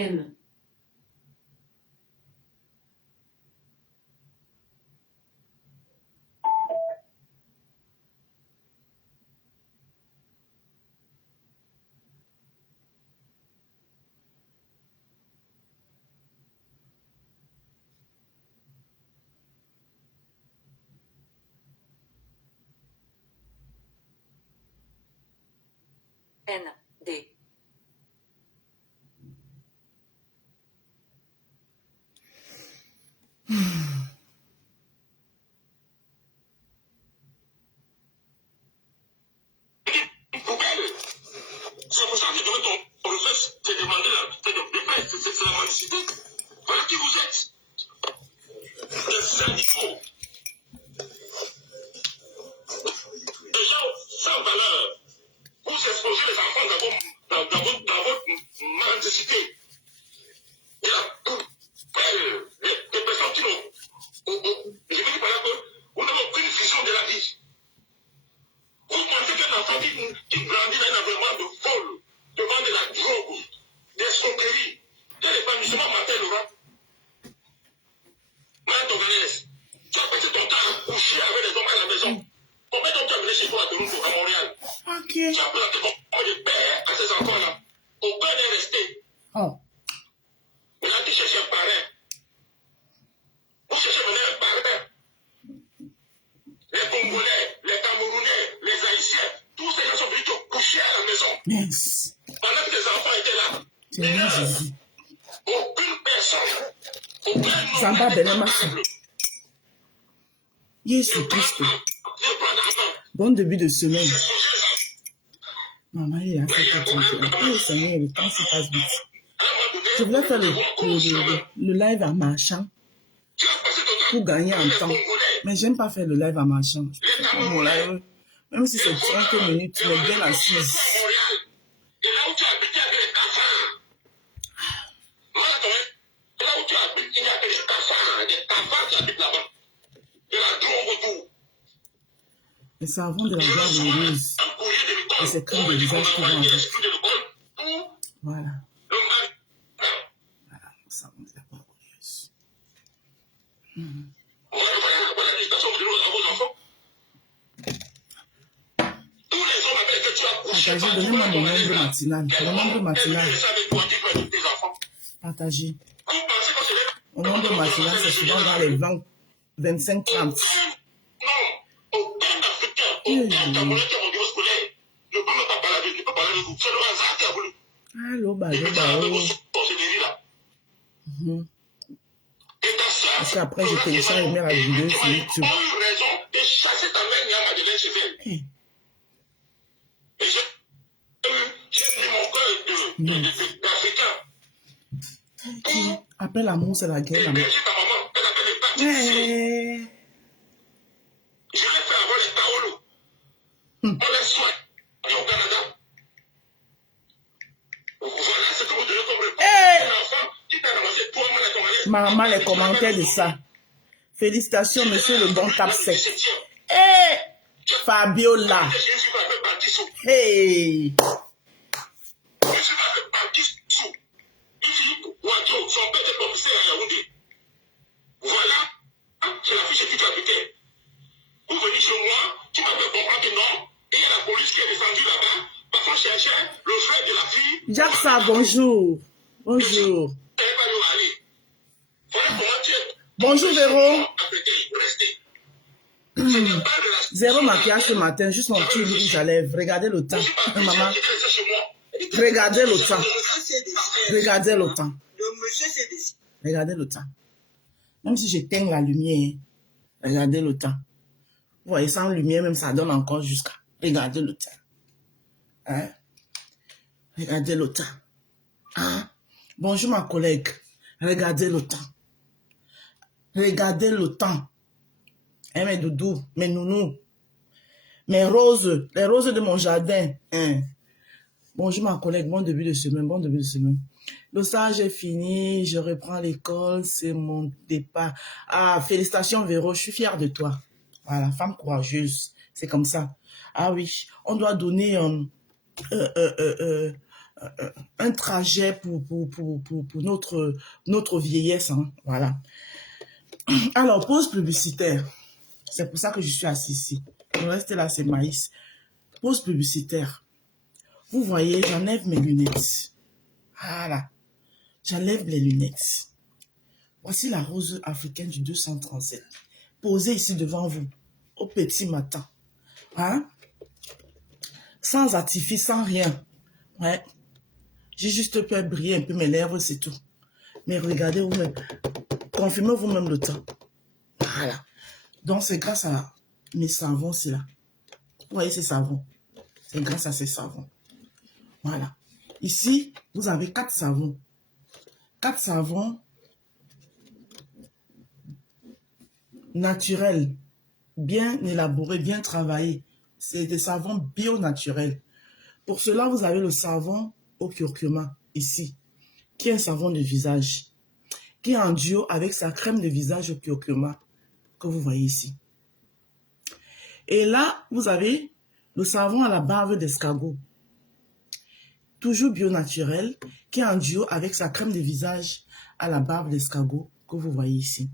N. N, D. C'est pour ça que ton reflexe, c'est demander c'est la mendicité. Voilà qui vous êtes. Des animaux. Des gens sans valeur. Vous exposez les enfants dans votre mendicité. Et la poubelle, des personnes qui n'ont. Je veux dire par là que vous n'avez aucune vision de la vie. Vous pensez qu'un enfant qui grandit dans un environnement de vol, devant de la drogue, des escroqueries, quel épanouissement mental aura? Maintenant, ton galère, tu as passé ton temps à coucher avec les hommes à la maison. Combien de temps tu as mené chez toi à Toronto, à Montréal? Ok. Tu as planté combien de pères à ces enfants-là? Aucun n'est resté. Oh. Mais là, tu cherches un parrain. Vous cherchez maintenant un parrain. Les Congolais, les Camerounais, les Haïtiens, tous ces gens sont venus te coucher à la maison. Yes. Pendant que tes enfants étaient là. Seigneur Jésus. Aucune personne, aucun Ça homme va n'était donner ma capable. Jésus Christ. Je prends d'argent. Bon début de semaine. Je suis Maman, il est à 7h31. Oh Seigneur, le temps se passe vite. à un moment donné, Je voulais faire le le live en marchant tu as passé ton temps pour gagner en avec les temps. Congolais, Mais j'aime pas faire le live en marchant. Je les préfère faire mon Camerounais, live, même si c'est 30 minutes, mais bien assise. à Montréal. Et là où tu habites, il y avait les cafards. Voilà, là où tu habites, il y avait des cafards qui habitent là-bas. De la drogue autour. Les savons de la viande heureuse Un courrier de l'école. et c'est crème de visage qui vont Qui avec. exclut de l'école. Tout Voilà. le mal. Voilà, le savon de la viande heureuse. Voilà l'éducation que vous donnez à vos enfants. Tous les hommes avec lesquels tu as couché. Partagez, donnez-moi mon nombre matinal. Mon nombre matinal. Avec toi qui peut être tes enfants. Partagez. Vous pensez que c'est Mon nombre matinal, c'est souvent dans les 20, 25, 30. non, aucun Africain, aucun Camerounais qui est au niveau scolaire ne peut même pas parler avec vous. C'est le hasard qui a voulu. Allô, bah, Et puis, tu as bah, avec oh. vos sorcelleries là. Et ta soeur, Parce qu'après, je télécharge et mets la vidéo sur YouTube. a eu raison de chasser ta mère Nia Madeleine chez elle. Hey. Et j'ai pris mon cœur d'Africain. Après l'amour, c'est la guerre, maman. J'ai ta maman, elle appelle les partis. Hey. Je l'ai fait avoir les Taolo. On les soigne. Et au Canada. Voilà ce que vous donnez comme réponse. Hey. Un enfant qui t'a ramassé toi-même la Congolaise. Maman, les commentaires de ça. Félicitations, monsieur le bon cap sec. 17e. Hey. Fabiola. Je suis avec Baptiste. Hey. Je suis avec Baptiste. Philippe Ouattro, son père était commissaire à Yaoundé. Voilà, c'est la fiche que tu habitais. Vous venez chez moi, tu m'as fait comprendre que non, et il y a la police qui est descendue là-bas, parce qu'on cherchait le frère de la fille. Jacksa, bonjour. Bonjour. Elle va lui aller. Voilà comment tu es. Bonjour, Véro. Restez. Zéro maquillage ce matin, juste mon petit rouge à lèvres. Regardez le temps. Maman, regardez le temps. Regardez le temps. Regardez le temps. Même si j'éteins la lumière, regardez le temps. Vous voyez, sans lumière, même ça donne encore jusqu'à. Regardez le temps. Hein? Regardez le temps. Hein? Bonjour ma collègue. Regardez le temps. Regardez le temps. Hein, mes doudous, mes nounous, mes roses, les roses de mon jardin. Hein? Bonjour ma collègue, bon début de semaine, bon début de semaine. Le stage est fini, je reprends l'école, c'est mon départ. Ah, félicitations Véro, je suis fière de toi. Voilà, femme courageuse, c'est comme ça. Ah oui, on doit donner un trajet pour notre vieillesse. Hein, voilà. Alors, pause publicitaire. C'est pour ça que je suis assis ici. Le reste là, c'est maïs. Pause publicitaire. Vous voyez, j'enlève mes lunettes. Voilà. J'enlève les lunettes. Voici la rose africaine du 237. Posée ici devant vous, au petit matin. Hein? Sans artifice, sans rien. Ouais. J'ai juste pu briller un peu mes lèvres, c'est tout. Mais regardez vous-même. Confirmez vous-même le temps. Voilà. Donc, c'est grâce à mes savons, c'est là. Vous voyez ces savons? C'est grâce à ces savons. Voilà. Ici, vous avez 4 savons. 4 savons naturels, bien élaborés, bien travaillés. C'est des savons bio-naturels. Pour cela, vous avez le savon au curcuma, ici, qui est un savon de visage, qui est en duo avec sa crème de visage au curcuma, que vous voyez ici. Et là, vous avez le savon à la barbe d'escargot, toujours bio naturel, qui est en duo avec sa crème de visage à la barbe d'escargot, que vous voyez ici.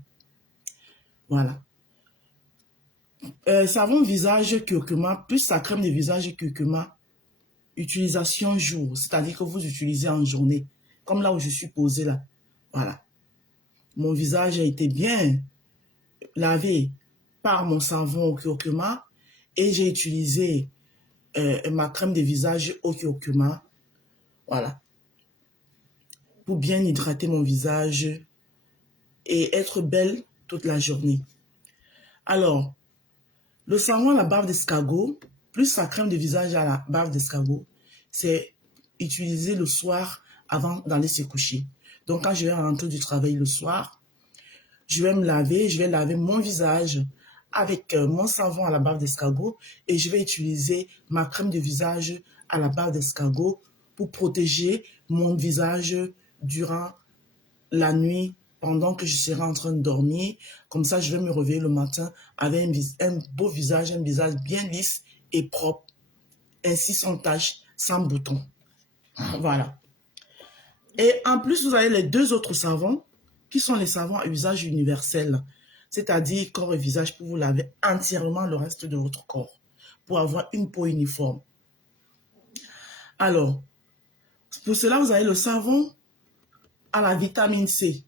Voilà. Savon visage curcuma, plus sa crème de visage curcuma, utilisation jour, c'est-à-dire que vous utilisez en journée, comme là où je suis posée là. Voilà. Mon visage a été bien lavé par mon savon au curcuma et j'ai utilisé ma crème de visage au curcuma. Voilà. Pour bien hydrater mon visage et être belle toute la journée. Alors, le savon à la barbe d'escargot, plus sa crème de visage à la barbe d'escargot, c'est utilisé le soir avant d'aller se coucher. Donc, quand je vais rentrer du travail le soir, je vais me laver, je vais laver mon visage avec mon savon à la barbe d'escargot et je vais utiliser ma crème de visage à la barbe d'escargot pour protéger mon visage durant la nuit pendant que je serai en train de dormir. Comme ça, je vais me réveiller le matin avec un beau visage, un visage bien lisse et propre, ainsi sans taches, sans boutons. Voilà. Et en plus, vous avez les 2 autres savons qui sont les savons à usage universel, c'est-à-dire corps et visage pour vous laver entièrement le reste de votre corps, pour avoir une peau uniforme. Alors, pour cela, vous avez le savon à la vitamine C,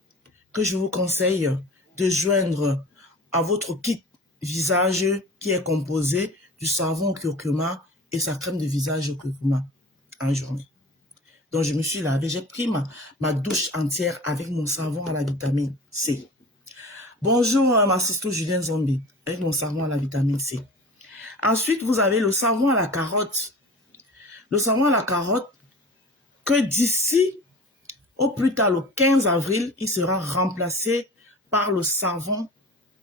que je vous conseille de joindre à votre kit visage qui est composé du savon au curcuma et sa crème de visage au curcuma en journée. Donc, je me suis lavé, j'ai pris ma douche entière avec mon savon à la vitamine C. Bonjour, ma sister Julien Zombie, avec mon savon à la vitamine C. Ensuite, vous avez le savon à la carotte. Le savon à la carotte, que d'ici au plus tard, le 15 avril, il sera remplacé par le savon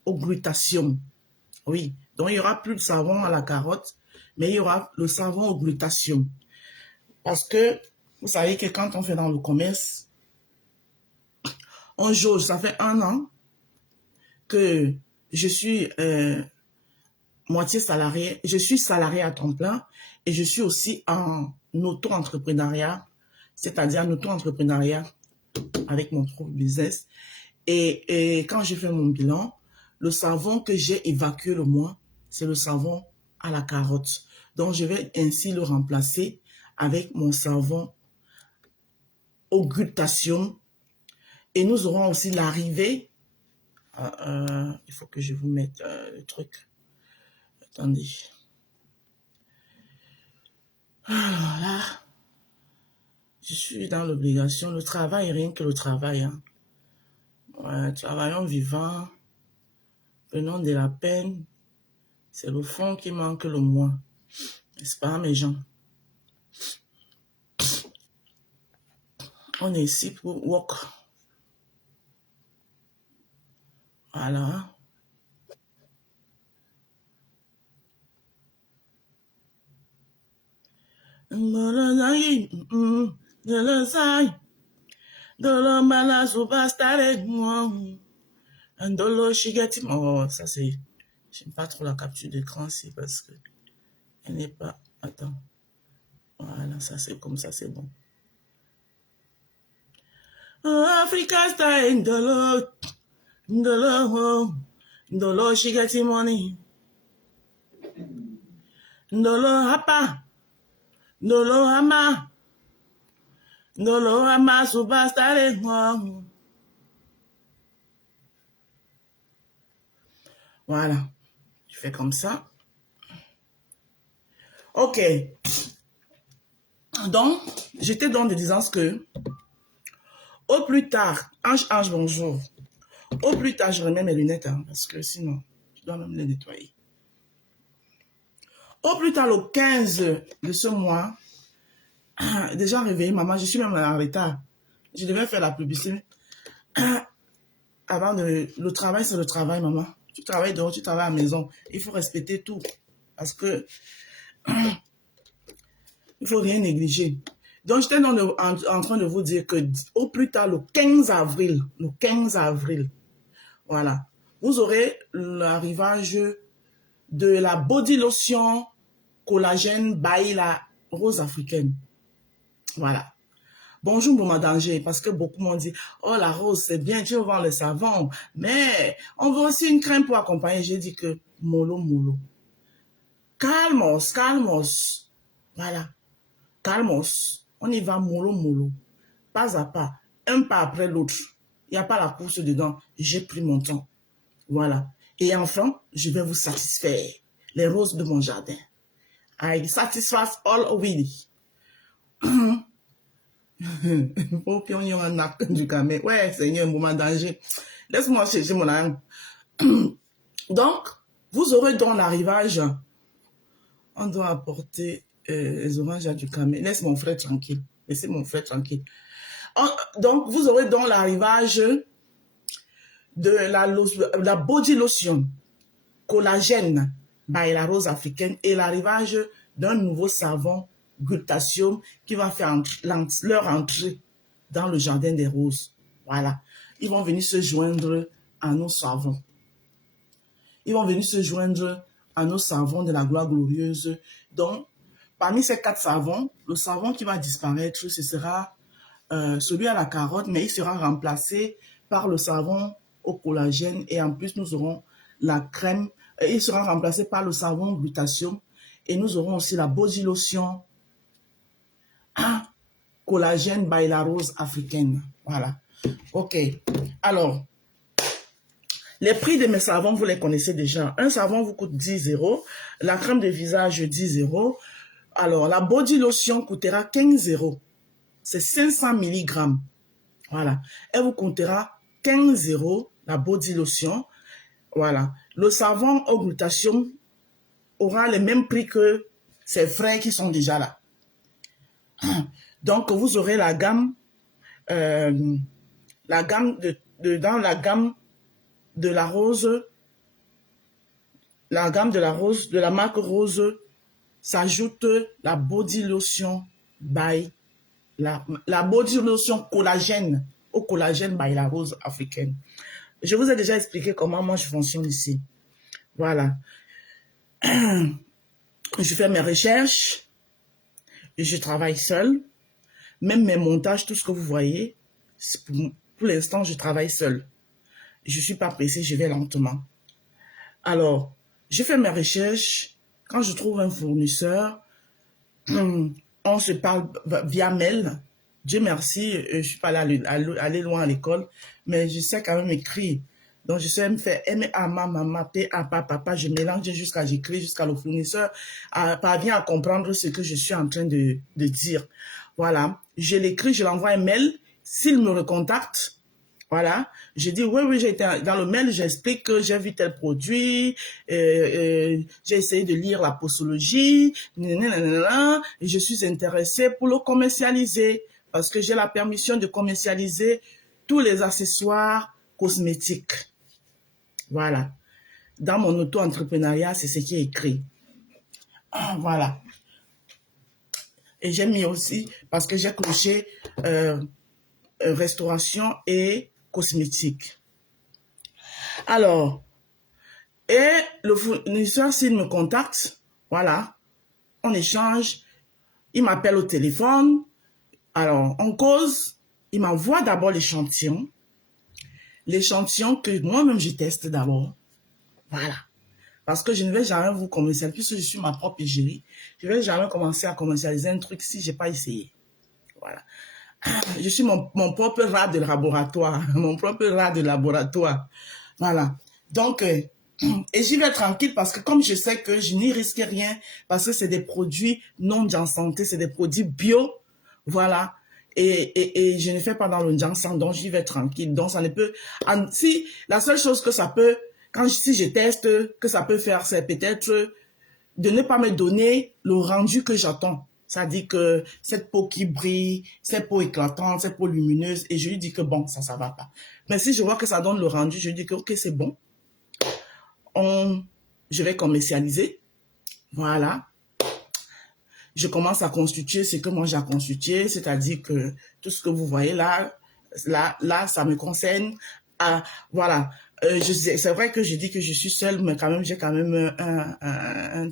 au glutatium. Oui, donc il n'y aura plus de savon à la carotte, mais il y aura le savon au glutatium. Parce que, vous savez que quand on fait dans le commerce, on jauge, ça fait 1 an que je suis moitié salarié, je suis salarié à temps plein et je suis aussi en auto-entrepreneuriat, c'est-à-dire en auto-entrepreneuriat avec mon propre business. Et quand j'ai fait mon bilan, le savon que j'ai évacué le moins, c'est le savon à la carotte. Donc, je vais ainsi le remplacer avec mon savon au glutatium. Et nous aurons aussi l'arrivée. Il faut que je vous mette le truc. Attendez. Alors là, je suis dans l'obligation. Le travail, rien que le travail. Hein. Ouais, travaillons vivant. Prenons de la peine. C'est le fond qui manque le moins. N'est-ce pas, mes gens? On est ici pour work. Voilà. Oh, ça c'est... J'aime pas trop la capture d'écran, c'est parce que elle n'est pas... Attends. Voilà, ça c'est comme ça, c'est bon. Africa style Ndolo, Ndolo, Ndolo, she getting money. Ndolo hapa, Ndolo hama, Ndolo hama superstar. Voilà, je fais comme ça. Ok. Donc, j'étais dans des distances que, au plus tard, Ange, bonjour. Au plus tard, je remets mes lunettes, hein, parce que sinon, je dois même les nettoyer. Au plus tard, le 15 de ce mois, déjà réveillé, maman, je suis même en retard. Je devais faire la publicité. Avant de... Le travail, c'est le travail, maman. Tu travailles dehors, tu travailles à la maison. Il faut respecter tout. Parce que il faut rien négliger. Donc, j'étais en train de vous dire que au plus tard, le 15 avril, voilà, vous aurez l'arrivage de la body lotion collagène by la rose africaine. Voilà. Bonjour, maman danger, parce que beaucoup m'ont dit, oh, la rose, c'est bien, tu veux voir le savon, mais on veut aussi une crème pour accompagner. J'ai dit que, mollo. Calmos. Voilà. Calmos. On y va mollo. Pas à pas. Un pas après l'autre. Il n'y a pas la course dedans. J'ai pris mon temps. Voilà. Et enfin, je vais vous satisfaire. Les roses de mon jardin. I satisfy all already. Oh, puis on y a un acte du camé. Ouais, Seigneur, un moment danger. Laisse-moi chercher mon âme. Donc, vous aurez dans l'arrivage, on doit apporter les oranges à du camé. Laisse mon frère tranquille. Laissez mon frère tranquille. Donc, vous aurez dans l'arrivage de la body lotion collagène by la rose africaine et l'arrivage d'un nouveau savon glutathium qui va faire leur entrée dans le jardin des roses. Voilà. Ils vont venir se joindre à nos savons. Ils vont venir se joindre à nos savons de la gloire glorieuse. Donc, parmi ces 4 savons, le savon qui va disparaître, ce sera celui à la carotte, mais il sera remplacé par le savon au collagène et en plus, nous aurons la crème. Il sera remplacé par le savon glutathium et nous aurons aussi la body lotion collagène by la rose africaine. Voilà. Ok. Alors, les prix de mes savons, vous les connaissez déjà. Un savon vous coûte 10 €. La crème de visage, 10 €. Alors, la body lotion coûtera 15 €. C'est 500 mg. Voilà. Elle vous coûtera 15 € la body lotion. Voilà. Le savon au glutathium aura le même prix que ces frais qui sont déjà là. Donc, vous aurez la gamme, dans la gamme de la rose, de la marque Rose, s'ajoute la body lotion by la body lotion collagène, au collagène by la rose africaine. Je vous ai déjà expliqué comment moi je fonctionne ici. Voilà. Je fais mes recherches, et je travaille seul. Même mes montages, tout ce que vous voyez, pour l'instant, je travaille seul. Je ne suis pas pressée, je vais lentement. Alors, je fais mes recherches. Quand je trouve un fournisseur, on se parle via mail. Dieu merci, je ne suis pas allé loin à l'école, mais je sais quand même écrire. Donc, je sais me faire M-A-M-A, maman, P-A-P-A, papa, je mélange j'écris jusqu'à le fournisseur parvient à comprendre ce que je suis en train de dire. Voilà, je l'écris, je l'envoie un mail. S'il me recontacte, voilà, je dis oui, j'ai été dans le mail, j'explique que j'ai vu tel produit, j'ai essayé de lire la posologie, et je suis intéressée pour le commercialiser parce que j'ai la permission de commercialiser tous les accessoires cosmétiques. Voilà. Dans mon auto-entrepreneuriat, c'est ce qui est écrit. Voilà. Et j'ai mis aussi, parce que j'ai cloché restauration et cosmétique. Alors, et le fournisseur, s'il me contacte, voilà, on échange, il m'appelle au téléphone, alors on cause, il m'envoie d'abord l'échantillon. L'échantillon que moi-même je teste d'abord. Voilà. Parce que je ne vais jamais vous commercialiser, puisque je suis ma propre égérie. Je ne vais jamais commencer à commercialiser un truc si je n'ai pas essayé. Voilà. Je suis mon propre rat de laboratoire. Mon propre rat de laboratoire. Voilà. Donc, et j'y vais tranquille parce que comme je sais que je n'y risque rien, parce que c'est des produits non en santé, c'est des produits bio. Voilà. Et je ne fais pas dans le jansan, donc j'y vais tranquille. Donc, ça ne peut... Si la seule chose que ça peut... Si je teste, que ça peut faire, c'est peut-être de ne pas me donner le rendu que j'attends. C'est-à-dire que cette peau qui brille, cette peau éclatante, cette peau lumineuse, et je lui dis que bon, ça va pas. Mais si je vois que ça donne le rendu, je lui dis que ok, c'est bon. Je vais commercialiser. Voilà. Je commence à constituer ce que moi j'ai à constituer, c'est-à-dire que tout ce que vous voyez là, ça me concerne. Voilà. C'est vrai que je dis que je suis seule, mais quand même, j'ai quand même un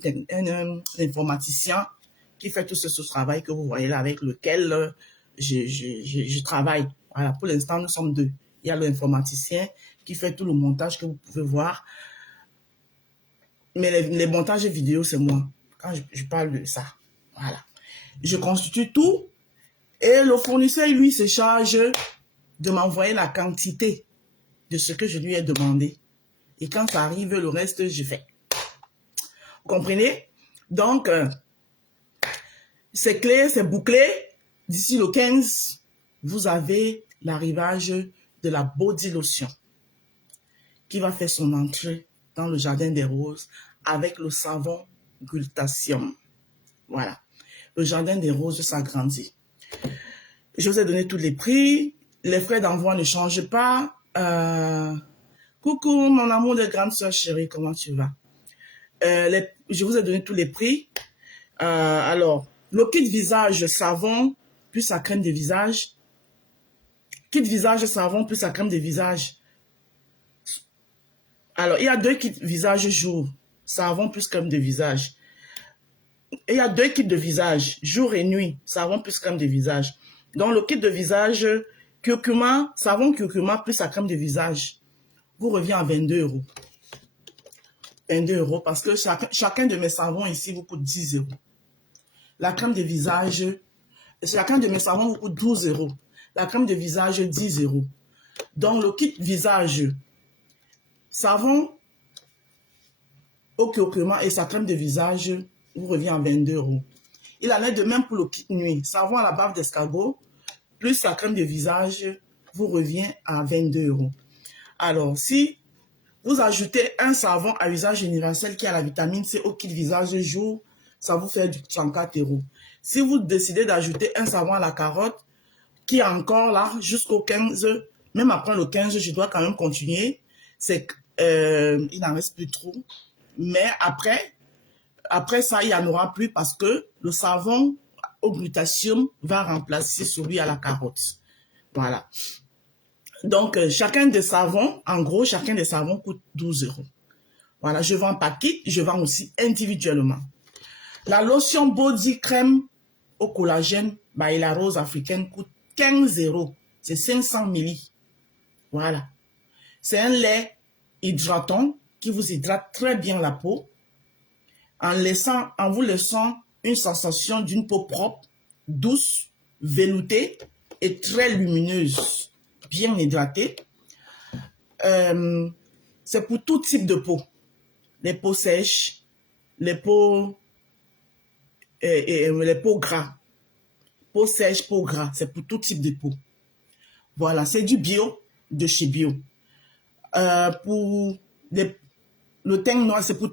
informaticien qui fait tout ce travail que vous voyez là, avec lequel je travaille. Voilà, pour l'instant, nous sommes deux. Il y a l'informaticien qui fait tout le montage que vous pouvez voir. Mais les montages vidéo, c'est moi. Quand je parle de ça. Voilà. Je constitue tout. Et le fournisseur, lui, se charge de m'envoyer la quantité de ce que je lui ai demandé. Et quand ça arrive, le reste, je fais. Vous comprenez? Donc, c'est clair, c'est bouclé. D'ici le 15, vous avez l'arrivage de la Body Lotion qui va faire son entrée dans le jardin des roses avec le savon Glutathium. Voilà. Le jardin des roses s'agrandit. Je vous ai donné tous les prix. Les frais d'envoi ne changent pas. Coucou, mon amour de grande soeur chérie, comment tu vas? Je vous ai donné tous les prix. Alors, le kit visage savon plus sa crème de visage. Kit visage savon plus sa crème de visage. Alors, il y a 2 kits visage jour. Savon plus crème de visage. Il y a 2 kits de visage, jour et nuit. Savon plus crème de visage. Donc, le kit de visage, curcuma, savon curcuma plus sa crème de visage, vous revient à 22 €. 22 € parce que chacun de mes savons ici vous coûte 10 €. La crème de visage, chacun de mes savons vous coûte 12 €. La crème de visage, 10 €. Donc, le kit visage, savon au curcuma et sa crème de visage vous revient à 22 €. Il en est de même pour le kit nuit. Savon à la bave d'escargot plus sa crème de visage vous revient à 22 €. Alors, si vous ajoutez un savon à usage universel qui a la vitamine C au kit visage jour, ça vous fait du 34 €. Si vous décidez d'ajouter un savon à la carotte qui est encore là jusqu'au 15, même après le 15, je dois quand même continuer. C'est il n'en reste plus trop. Mais après ça, il n'y en aura plus parce que le savon au glutathium va remplacer celui à la carotte. Voilà. Donc, chacun des savons, en gros, chacun des savons coûte 12 €. Voilà, je vends par kit, je vends aussi individuellement. La lotion body crème au collagène by la rose africaine coûte 15 €. C'est 500 ml. Voilà. C'est un lait hydratant qui vous hydrate très bien la peau en vous laissant une sensation d'une peau propre, douce, veloutée et très lumineuse, bien hydratée. C'est pour tout type de peau. Les peaux sèches, les peaux gras. Peau sèche, peau gras, c'est pour tout type de peau. Voilà, c'est du bio, de chez bio. Pour le teint noir, c'est pour tout